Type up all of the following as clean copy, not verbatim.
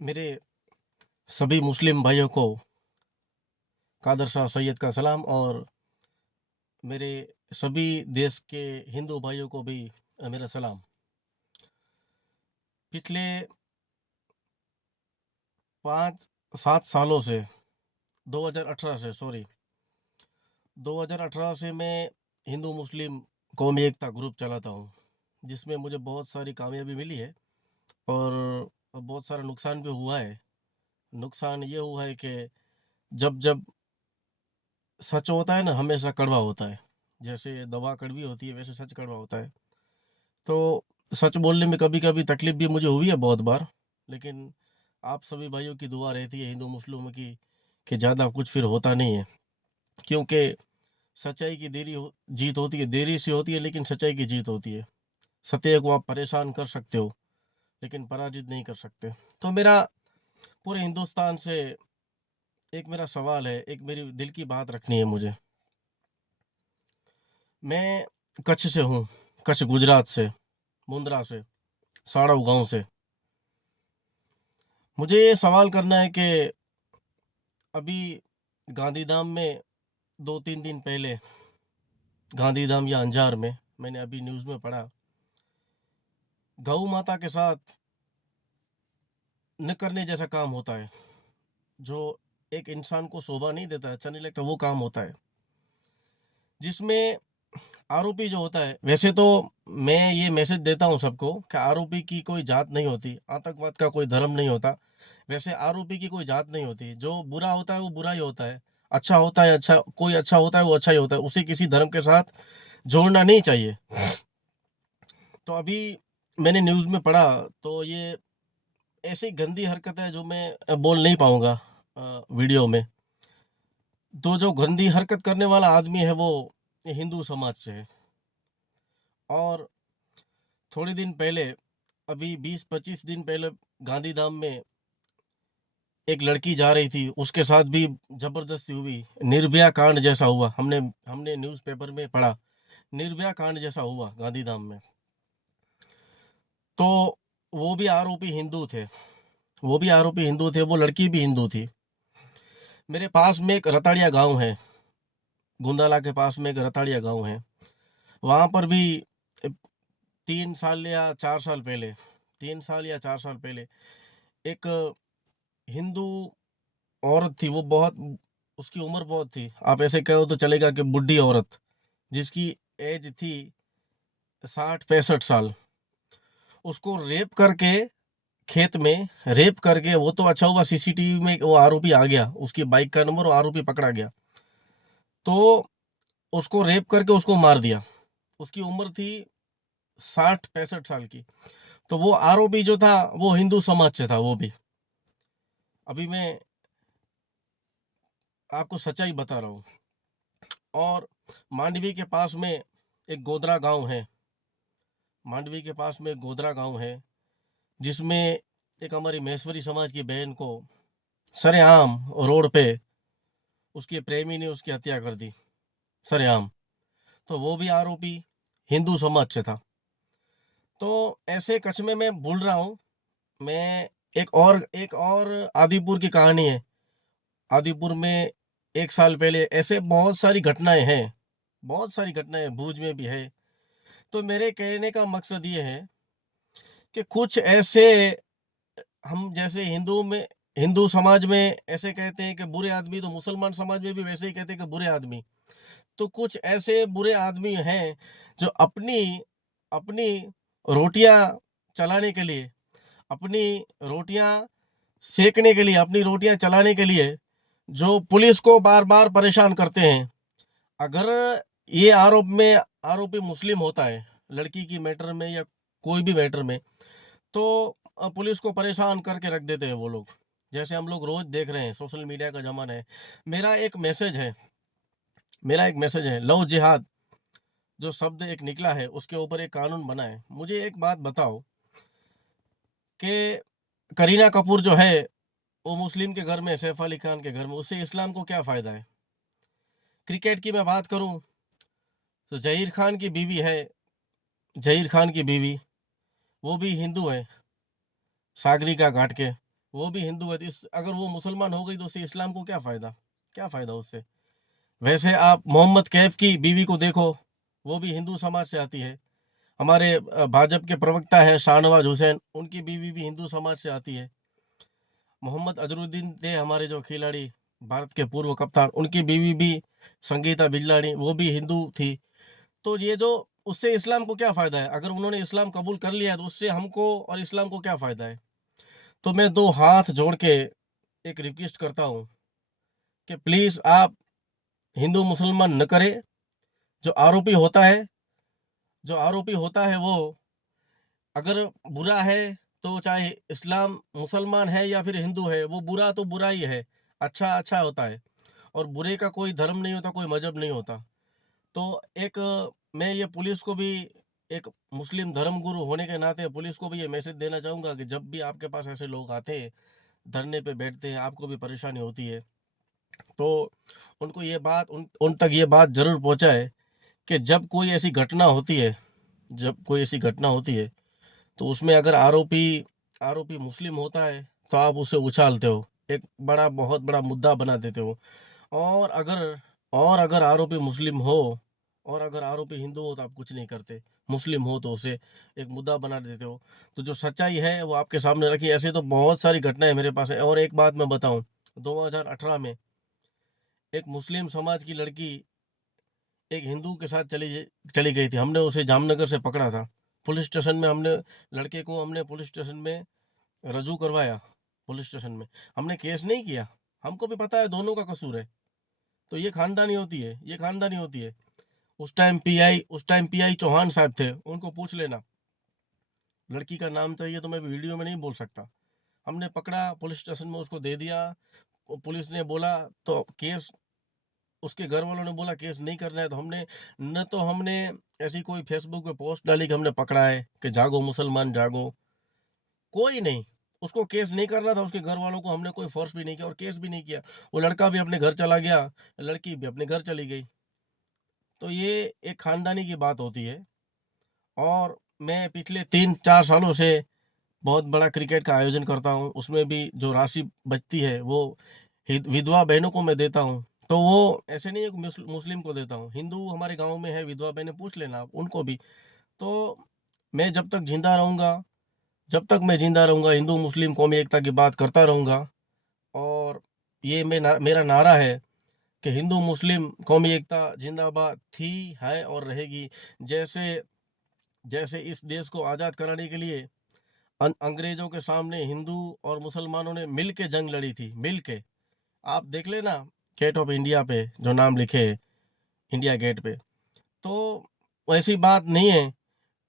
मेरे सभी मुस्लिम भाइयों को कादर शाह सैयद का सलाम और मेरे सभी देश के हिंदू भाइयों को भी मेरा सलाम। पिछले 5-7 सालों से 2018 से 2018 से मैं हिंदू मुस्लिम कौमी एकता ग्रुप चलाता हूँ, जिसमें मुझे बहुत सारी कामयाबी मिली है और बहुत सारा नुकसान भी हुआ है। नुकसान ये हुआ है कि जब जब सच होता है ना, हमेशा कड़वा होता है। जैसे दवा कड़वी होती है, वैसे सच कड़वा होता है। तो सच बोलने में कभी-कभी तकलीफ़ भी मुझे हुई है बहुत बार, लेकिन आप सभी भाइयों की दुआ रहती है हिंदू मुस्लिमों की कि ज़्यादा कुछ फिर होता नहीं है। क्योंकि सच्चाई की जीत होती है, देरी से होती है लेकिन सच्चाई की जीत होती है। सत्य को आप परेशान कर सकते हो, लेकिन पराजित नहीं कर सकते। तो मेरा पूरे हिंदुस्तान से एक मेरा सवाल है, एक मेरी दिल की बात रखनी है मुझे। मैं कच्छ से हूँ, कच्छ गुजरात से, मुंद्रा से, साड़ू गाँव से। मुझे ये सवाल करना है कि अभी गांधीधाम में 2-3 दिन पहले गांधीधाम या अंजार में मैंने अभी न्यूज़ में पढ़ा, गऊ माता के साथ न करने जैसा काम होता है, जो एक इंसान को शोभा नहीं देता, अच्छा नहीं लगता, वो काम होता है। जिसमें आरोपी जो होता है, वैसे तो मैं ये मैसेज देता हूँ सबको कि आरोपी की कोई जात नहीं होती, आतंकवाद का कोई धर्म नहीं होता। वैसे आरोपी की कोई जात नहीं होती, जो बुरा होता है वो बुरा ही होता है, अच्छा होता है अच्छा, कोई अच्छा होता है वो अच्छा ही होता है, उसे किसी धर्म के साथ जोड़ना नहीं चाहिए। तो अभी मैंने न्यूज़ में पढ़ा, तो ये ऐसी गंदी हरकत है जो मैं बोल नहीं पाऊँगा वीडियो में। तो जो गंदी हरकत करने वाला आदमी है वो हिंदू समाज से है। और थोड़े दिन पहले, अभी 20-25 दिन पहले गांधीधाम में एक लड़की जा रही थी, उसके साथ भी ज़बरदस्ती हुई। निर्भया कांड जैसा हुआ, हमने हमने न्यूज़पेपर में पढ़ा, निर्भया कांड जैसा हुआ गांधीधाम में। तो वो भी आरोपी हिंदू थे, वो लड़की भी हिंदू थी। मेरे पास में एक रताड़िया गाँव है, गुंदाला के पास में एक रताड़िया गाँव है। वहाँ पर भी 3 साल या 4 साल पहले 3 साल या 4 साल पहले एक हिंदू औरत थी, वो बहुत उसकी उम्र बहुत थी। आप ऐसे कहो तो चलेगा कि बुड्ढी औरत, जिसकी एज थी 60-65 साल। उसको खेत में रेप करके, वो तो अच्छा हुआ सीसीटीवी में वो आरोपी आ गया, उसकी बाइक का नंबर, वो आरोपी पकड़ा गया। तो उसको रेप करके उसको मार दिया। उसकी उम्र थी 60-65 साल की। तो वो आरोपी जो था वो हिंदू समाज से था वो भी। अभी मैं आपको सच्चाई बता रहा हूँ। और मांडवी के पास में एक गोधरा गाँव है। मांडवी के पास में एक गोधरा गाँव है, जिसमें एक हमारी महेश्वरी समाज की बहन को सरेआम रोड पे उसके प्रेमी ने उसकी हत्या कर दी, सरेआम। तो वो भी आरोपी हिंदू समाज से था। तो ऐसे कच्छ में मैं बोल रहा हूँ, मैं एक और आदिपुर की कहानी है। आदिपुर में 1 साल पहले ऐसे बहुत सारी घटनाएँ भूज में भी है। तो मेरे कहने का मकसद ये है कि कुछ ऐसे, हम जैसे हिंदू समाज में ऐसे कहते हैं कि बुरे आदमी, तो मुसलमान समाज में भी वैसे ही कहते हैं कि बुरे आदमी। तो कुछ ऐसे बुरे आदमी हैं जो अपनी अपनी रोटियाँ चलाने के लिए, अपनी रोटियाँ सेकने के लिए, अपनी रोटियाँ चलाने के लिए जो पुलिस को बार-बार परेशान करते हैं। अगर ये आरोपी मुस्लिम होता है, लड़की की मैटर में या कोई भी मैटर में, तो पुलिस को परेशान करके रख देते हैं वो लोग। जैसे हम लोग रोज़ देख रहे हैं, सोशल मीडिया का ज़माना है। मेरा एक मैसेज है मेरा एक मैसेज है, लव जिहाद जो शब्द एक निकला है, उसके ऊपर एक कानून बना है। मुझे एक बात बताओ कि करीना कपूर जो है, वो मुस्लिम के घर में, सैफ अली खान के घर में, उससे इस्लाम को क्या फ़ायदा है? क्रिकेट की मैं बात करूँ तो ज़हीर खान की बीवी, वो भी हिंदू है, सागरिका घाटगे। वो भी हिंदू है, तो इस अगर वो मुसलमान हो गई तो उससे इस्लाम को क्या फ़ायदा? क्या फ़ायदा उससे? वैसे आप मोहम्मद कैफ की बीवी को देखो, वो भी हिंदू समाज से आती है। हमारे भाजपा के प्रवक्ता हैं शाहनवाज़ हुसैन, उनकी बीवी भी हिंदू समाज से आती है। मोहम्मद अज़हरुद्दीन थे हमारे जो खिलाड़ी, भारत के पूर्व कप्तान, उनकी बीवी भी संगीता बिजलानी, वो भी हिंदू थी। तो ये जो उससे इस्लाम को क्या फ़ायदा है? अगर उन्होंने इस्लाम कबूल कर लिया है, तो उससे हमको और इस्लाम को क्या फ़ायदा है? तो मैं 2 हाथ जोड़ के एक रिक्वेस्ट करता हूँ कि प्लीज़ आप हिंदू मुसलमान न करें। जो आरोपी होता है जो आरोपी होता है वो अगर बुरा है, तो चाहे इस्लाम मुसलमान है या फिर हिंदू है, वो बुरा तो बुरा ही है, अच्छा अच्छा होता है। और बुरे का कोई धर्म नहीं होता, कोई मज़हब नहीं होता। तो एक मैं ये पुलिस को भी एक मुस्लिम धर्मगुरु होने के नाते पुलिस को भी ये मैसेज देना चाहूँगा कि जब भी आपके पास ऐसे लोग आते हैं, धरने पे बैठते हैं, आपको भी परेशानी होती है, तो उनको ये बात उन उन तक ये बात ज़रूर पहुँचाएँ कि जब कोई ऐसी घटना होती है, तो उसमें अगर आरोपी मुस्लिम होता है, तो आप उसे उछालते हो, एक बहुत बड़ा मुद्दा बना देते हो। और अगर अगर आरोपी मुस्लिम हो और अगर आरोपी हिंदू हो तो आप कुछ नहीं करते। मुस्लिम हो तो उसे एक मुद्दा बना देते हो। तो जो सच्चाई है वो आपके सामने रखी। ऐसे तो बहुत सारी घटनाएँ मेरे पास है। और एक बात मैं बताऊँ, 2018 में एक मुस्लिम समाज की लड़की एक हिंदू के साथ चली गई थी। हमने उसे जामनगर से पकड़ा था। पुलिस स्टेशन में हमने पुलिस स्टेशन में रजू करवाया, पुलिस स्टेशन में। हमने केस नहीं किया। हमको भी पता है दोनों का कसूर है। तो ये खानदानी होती है। उस टाइम पीआई चौहान साहब थे, उनको पूछ लेना। लड़की का नाम चाहिए तो मैं वीडियो में नहीं बोल सकता। हमने पकड़ा, पुलिस स्टेशन में उसको दे दिया। पुलिस ने बोला तो केस उसके घर वालों ने बोला केस नहीं करना है, तो हमने ऐसी कोई फेसबुक पे पोस्ट डाली कि हमने पकड़ा है, कि जागो मुसलमान जागो। कोई नहीं। उसको केस नहीं करना था, उसके घर वालों को हमने कोई फ़ोर्स भी नहीं किया और केस भी नहीं किया। वो लड़का भी अपने घर चला गया, लड़की भी अपने घर चली गई। तो ये एक ख़ानदानी की बात होती है। और मैं पिछले 3-4 सालों से बहुत बड़ा क्रिकेट का आयोजन करता हूँ। उसमें भी जो राशि बचती है वो विधवा बहनों को मैं देता हूँ। तो वो ऐसे नहीं है कि मुस्लिम को देता हूँ। हिंदू हमारे गाँव में है, विधवा बहनें, पूछ लेना आप उनको भी। तो मैं जब तक मैं ज़िंदा रहूँगा, हिंदू मुस्लिम कौमी एकता की बात करता रहूँगा। और ये मेरा नारा है कि हिंदू मुस्लिम कौमी एकता ज़िंदाबाद थी, है और रहेगी। जैसे जैसे इस देश को आज़ाद कराने के लिए अंग्रेज़ों के सामने हिंदू और मुसलमानों ने मिल के जंग लड़ी थी, मिल के। आप देख लेना गेट ऑफ इंडिया पे जो नाम लिखे है, इंडिया गेट पे। तो वैसी बात नहीं है।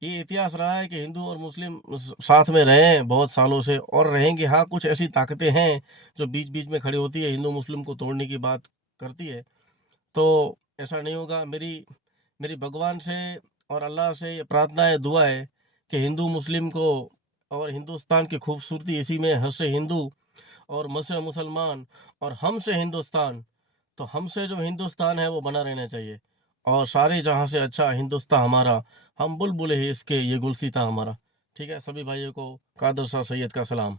ये इतिहास रहा है कि हिंदू और मुस्लिम साथ में रहे हैं बहुत सालों से और रहेंगे। हाँ, कुछ ऐसी ताकतें हैं जो बीच-बीच में खड़ी होती है, हिंदू मुस्लिम को तोड़ने की बात करती है। तो ऐसा नहीं होगा। मेरी मेरी भगवान से और अल्लाह से ये प्रार्थना है, दुआ है कि हिंदू मुस्लिम को और हिंदुस्तान की खूबसूरती इसी में, ह से हिंदू और म से मुसलमान और हम से हिंदुस्तान। तो हमसे जो हिंदुस्तान है वो बना रहना चाहिए। और सारे जहाँ से अच्छा हिंदुस्तान हमारा, हम बुलबुल हैं इसके, ये गुलसिता हमारा। ठीक है, सभी भाइयों को कादर शाह सैयद का सलाम।